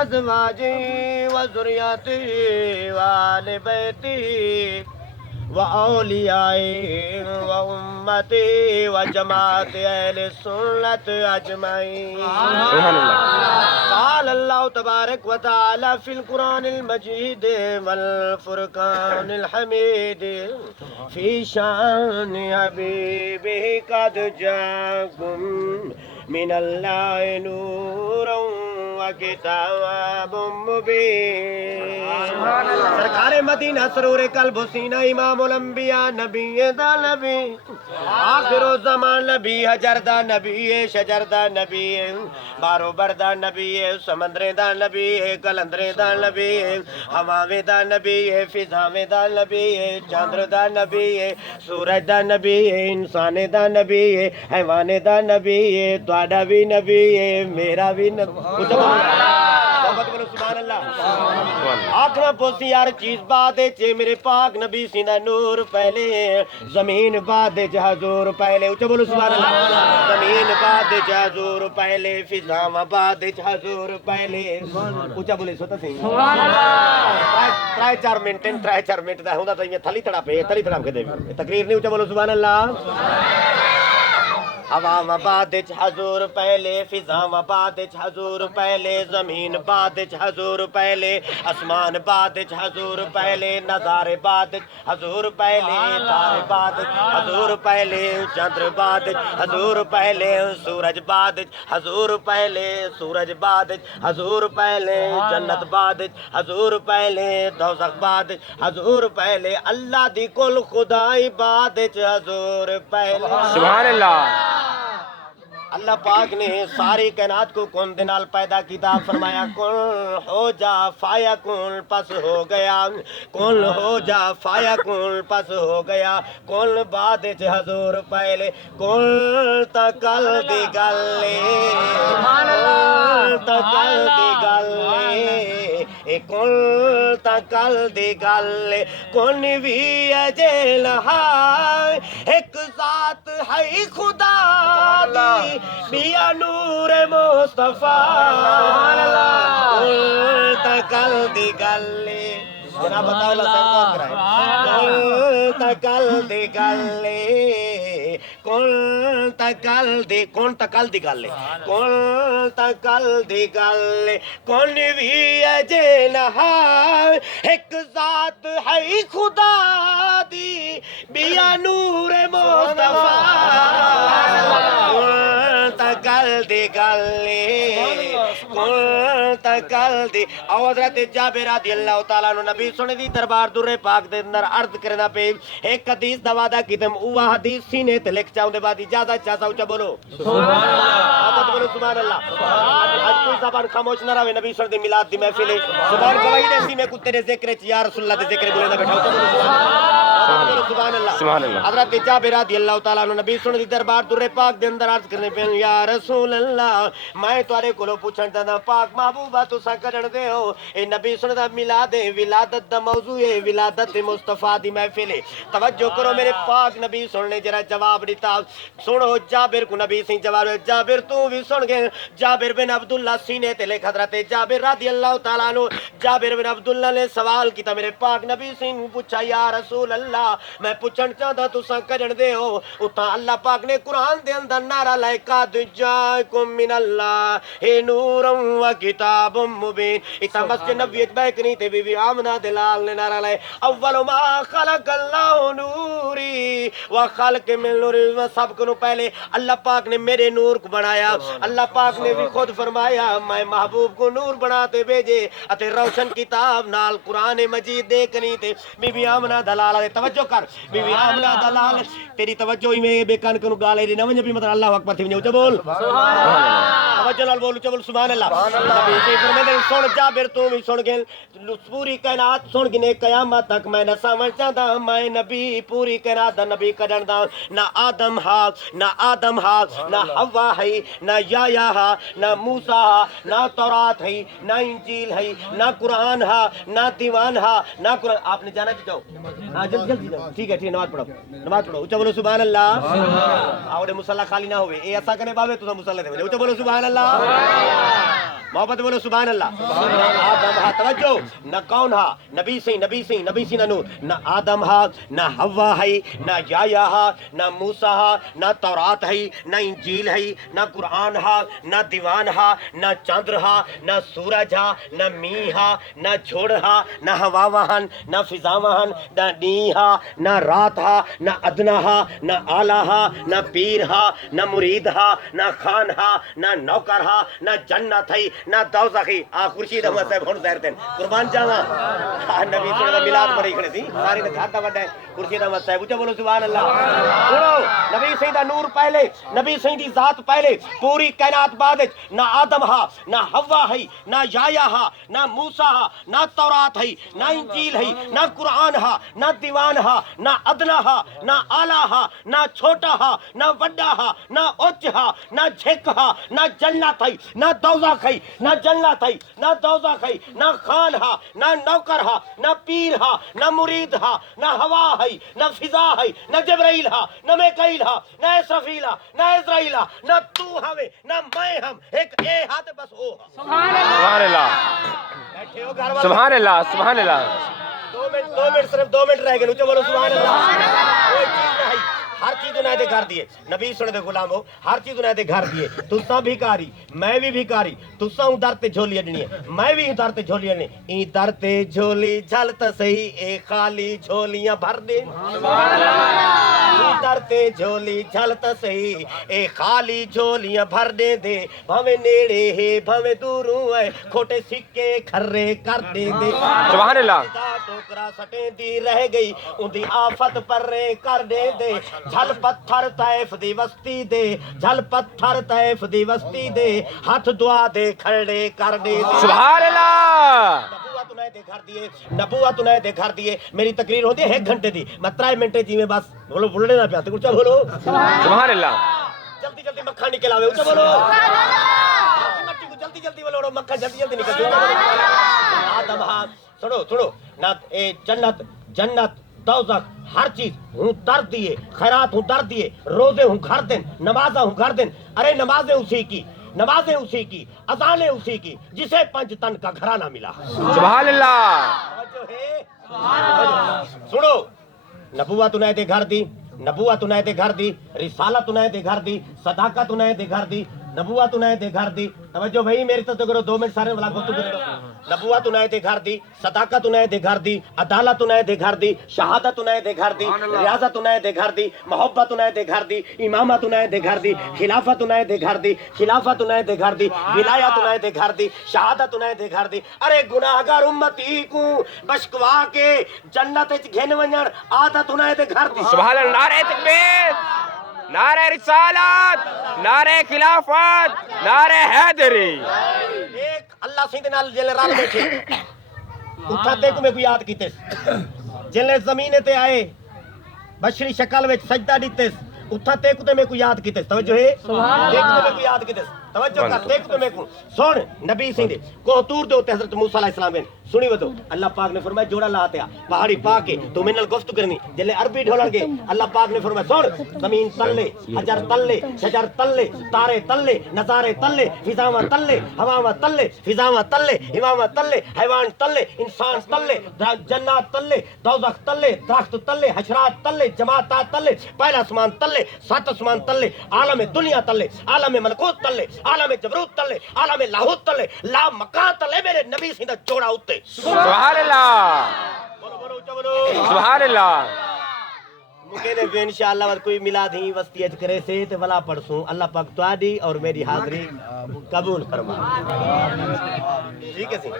وازواجی وذریتی وآل بیتی وأولیائی وأمتی وجماعت اہلسنت اجمعین. قال اللہ تبارک و تعالی فی القرآن المجید والفرقان الحمید فی شان حبیبہ قد جاءکم من اللہ نور وکتاب مبین. سرکار مدینہ سرور قلب و سینہ امام الانبیاء نبی دا نبی آخر الزمان نبی حجر دا نبی شجر دا نبی بارو بردا نبی سمندر دا نبی کلندر دا نبی ہواویں دا نبی فضاویں دا نبی چاندر دا نبی سورج دا نبی انسان دا نبی حیوان دا نبی تواڈا بھی نبی میرا بھی نبی. سبحان اللہ. آخر پوسی ہر چیز بعد چ میرے پاک نبی سینہ نور پہلے زمین بعد چ حضور پہلے. اچھا بولو سبحان اللہ. زمین بعد چ حضور پہلے فضاواں بعد چ حضور پہلے. اچھا بولے سو تے سبحان اللہ. 3-4 منٹ دا ہوندا تے تھلی تڑپ کے دے تقریر نہیں. اچھا بولو سبحان اللہ. ہوا بعد حضور پہلے فضا بعد حضور پہلے زمین بعد حضور پہلے آسمان بعد حضور پہلے نظارے بعد حضور پہلے تارے بعد حضور پہلے چندر بعد حضور پہلے سورج بعد حضور پہلے سورج بعد حضور پہلے جنت بعد حضور پہلے دوزخ بعد حضور پہلے اللہ دی کل خدائی بعد حضور پہلے. سبحان اللہ. اللہ پاک نے ساری کائنات کو کون دے نال پیدا کیتا فرمایا کن ہو جا فایا کن پس ہو گیا کن ہو جا فایا کن پس ہو گیا کن بعد حضور پہلے کن تکل دی گلے کن تکل دی گلے کن تکل دی گلے کن بھی اجل ہے ایک ذات ہے خدا دی بیا نور مصطفیٰ تکل دی گلے. جناب بتاؤ اللہ صاحب کرائے تکل دی گلے کون تکل دی گلے کون تکل دی گلے کون بھی اجل ہے ایک ذات ہے خدا دی بیا نور مصطفیٰ تکل دی گلے کون تکل دی. او حضرت جابر رضی اللہ تعالیٰ عنہ نبی سنے دی دربار در پاک دے اندر عرض کرنا پہ ایک حدیث دا وعدہ کیتم اوہ حدیث سینے تے لکھ چاہوں دے بعد اجازت چاہتا اچھا بولو سبحان اللہ. بولو سبحان اللہ. آج کوئی زبان خاموش نہ رہے نبی سنے دی میلاد دی محفل زبان گواہی دے سی میں کو تیرے ذکر چ یا رسول اللہ دے ذکر بولے نہ بیٹھا بولو سبحان اللہ. سبحان اللہ. حضرت جابر رضی اللہ تعالیٰ عنہ نبی سنے دی دربار در پاک دے اندر عرض کرنے پہ یا رسول اللہ میں تارے کولو پوچھن دا پاک محبوبہ تساں کرن دے ہو اے نبی سنے دا میلاد ولادت دا موضوع ہے ولادت مصطفیٰ دی محفل. توجہ کرو میرے پاک نبی سننے جرا جواب دیتا سنو جابر کو نبی سی جواب جابر تو بھی سن گئے جابر بن عبداللہ سینے تے لکھ حضرت جابر رضی اللہ تعالیٰ عنہ جابر بن عبداللہ نے سوال کیتا میرے پاک نبی سی پوچھا یا رسول اللہ میں پوچھن چاہتا تساں کرن دے ہو اتھا اللہ پاک نے قرآن دے اندر نعرہ لائے قد جاءکم من اللہ نور و کتاب مبین. اتھا مسجد نبوی بیکنی تے بی بی آمنہ دلال نے نعرہ لائے اول ما خلق اللہ نوری و خلق من نور. سب کو پہلے اللہ پاک نے میرے نور کو بنایا. اللہ پاک نے بھی خود فرمایا میں محبوب کو نور بناتے بھیجے اتے روشن کتاب نال قرآن مجید دیکھنی تے بی بی آمنہ دلال. توجہ کر بی بی آمنہ دلال تیری توجہ ہی میں بے کان کنو گالے دی نوجہ بھی مطلب اللہ اکبر تھی ونجھو چا بول توجہ نال بولو چا بول سبحان اللہ. نبی سے فرمائے سن جابر تو بھی سن گئے پوری کائنات سن گنے قیامت تک میں نہ سمجھ چاہتا میں نبی پوری کائنات دا نبی کڈن دا نہ آدم ہا نہ حوا ہے نہ یحییٰ ہا نہ موسیٰ ہا نہ تورات ہے نہ انجیل ہے نہ قرآن ہا نہ دیوان ہا نہ قرآن. آپ نے جانا جاؤ ہاں جلدی جاؤ ٹھیک ہے نماز پڑھو اچھا بولو سبحان اللہ. آوڑے مصلی خالی نہ ہوئے اے ایسا کنے باوے تو مسلح دے اچھا بولو سبحان اللہ. محبت بولو سبحان اللہ. آدم ہا توجہ نہ کون ہا نبی سی نہ نور نہ آدم ہا نہ حوا ہے نہ یایا ہا نہ موسیٰ ہا نہ تورات ہے نہ انجیل ہے نہ قرآن ہا نہ دیوان ہا نہ چندر ہا نہ سورج ہا نہ می ہا نہ جھوڑ ہا نہ ہوا وہن نہ فضا وہن نہ نی ہا نہ رات ہا نہ ادنا ہا نہ آلہ ہا نہ پیر ہا نہ مرید ہا نہ خان ہا نہ نوکر ہا نہ جنت ہے نہ دوزخ ہے. خورشید احمد صاحب ہن ظاہر دین قربان جاواں نبی صلی اللہ میلاد مری کھڑے سی ساری تے کھاتا وڈا ہے خورشید احمد صاحب اچھا بولو سبحان اللہ. سنو نبی سی دا نور پہلے نبی سی دی ذات پہلے پوری کائنات بعد نہ آدم ہا نہ حوا ہے نہ یایا ہا نہ موسیٰ ہا نہ تورات ہے نہ انجیل ہے نہ قرآن ہا نہ دیوان ہا نہ ادنا ہا نہ آلہ ہا نہ چھوٹا ہا نہ وڈا ہا نہ اچ ہا نہ جھک ہا نہ جنت ہے نہ دوزخ ہے نہ جنت ہے نہ دوزخ ہے نہ خان ہا نہ نوکر ہا نہ پیر ہا نہ مرید ہا نہ ہوا ہے نہ فضا ہے نہ جبرائیل ہا نہ میکائیل ہا نہ اسرافیل ہا نہ عزرائیل ہا نہ تو ہمیں نہ میں ہم ایک اے ہاتھ بس او ہا. سبحان اللہ بیٹھے ہو گھر والے سبحان اللہ سبحان اللہ. 2 منٹ صرف 2 منٹ رہ گئے اچھا بولو سبحان اللہ. کوئی چیز نہیں ہر چیز انہیں دے گھر دیے نبی سنے دے غلام ہو ہر چیز انہیں دے گھر دیے. تساں بھکاری میں بھی بھکاری تساں ہوں در تے جھولی اڈنی ہے میں بھی ہوں در تے جھولی اڈنی ای در تے جھولی جھل تا صحیح اے خالی جھولیاں بھر دے. ای در تے جھولی جھل تا صحیح اے خالی جھولیاں بھر دے دے بھاویں نیڑے ہے بھاویں دوروں ہے کھوٹے سکے کھرے کر دے دے. سبحان اللہ. ٹوکرا سٹیں دی رہ گئی ان دی آفت پر رے کر دے دے جھل پتھر طائف دی وسطی دے جھل پتھر طائف دی وسطی دے ہاتھ دعا دے کھڑے کر دے دے. سبحان اللہ. نبوت انہیں دے گھر دیے نبوت انہیں دے گھر دیے. میری تقریر ہوتی ہے 1 گھنٹے دی میں 3 منٹے جی میں بس بولو بولنے نہ پیا کچھ بولو سبحان اللہ. جلدی جلدی مکھن نکل آوے اچھا بولو مٹی کو جلدی جلدی بولو مکھن جلدی جلدی نکل آدم ہاں سنو نہ اے جنت دوزخ ہر چیز ہوں در دیے خیرات ہوں در دیے روزے ہوں گھر دن نمازیں ہوں گھر دن. ارے نمازیں اسی کی اذانیں اسی کی جسے 5 تن کا گھرانہ ملا. سبحان اللہ. سنو نبوت انہیں دے گھر دی نبوت انہیں دے گھر دی رسالت انہیں دے گھر دی صداقت انہیں دے گھر دی نبوت انہیں دے گھر دی. توجہ بھائی میری تو کرو 2 منٹ سارے والا گفتگو کرو. نبوت انہیں دے گھر دی صداقت انہیں دے گھر دی عدالت انہیں دے گھر دی شہادت انہیں دے گھر دی ریاضت انہیں دے گھر دی محبت انہیں دے گھر دی امامت انہیں دے گھر دی خلافت انہیں دے گھر دی خلافت انہیں دے گھر دی ولایت انہیں دے گھر دی شہادت انہیں دے گھر دی. ارے گناہگار امتی کو بشکوا کے جنت وچ گھن ونجن عادت انہیں دے گھر دی. سبحان اللہ. نعرہ تکبیر نعرہ رسالت نعرہ خلافت نعرہ حیدری. ایک اللہ سیدھے نال جلے رال بیٹھے اٹھا تے کو میں کو یاد کیتے جلے زمینے تے آئے بشری شکل وچ سجدہ دیتے اٹھا تے کو تے میں کو یاد کیتے. توجہ ہے تے کو میں کو یاد کیتے توجہ کر تے کو میں کو سن نبی سیدھے کو تور دے تے حضرت موسیٰ علیہ السلام سنی ودو اللہ پاک نے فرمایا جوڑا لا تیا پہاڑی پا کے تو منل گفتگو کرنی جلے عربی ڈھولن گے اللہ پاک نے فرمایا سن زمین تلے حجر تلے شجر تلے تارے تلے نظارے تلے فضاواں تلے ہواواں تلے فضاواں تلے ہواواں تلے حیوان تلے انسان تلے جنات تلے دوزخ تلے درخت تلے حشرات تلے جماعتات تلے پہلا آسمان تلے 7 آسمان تلے عالم دنیا تلے عالم ملکوت تلے عالم جبروت تلے عالم لاہوت تلے لا مکان تلے میرے نبی سیدھا جوڑا اتے. سبحان اللہ. سبحان اللہ. مکے نے انشاءاللہ کوئی میلاد ہی وسطی اج کرے سے تے ولا پڑھسوں اللہ پاک تواڈی اور میری حاضری قبول فرما. ٹھیک ہے سی.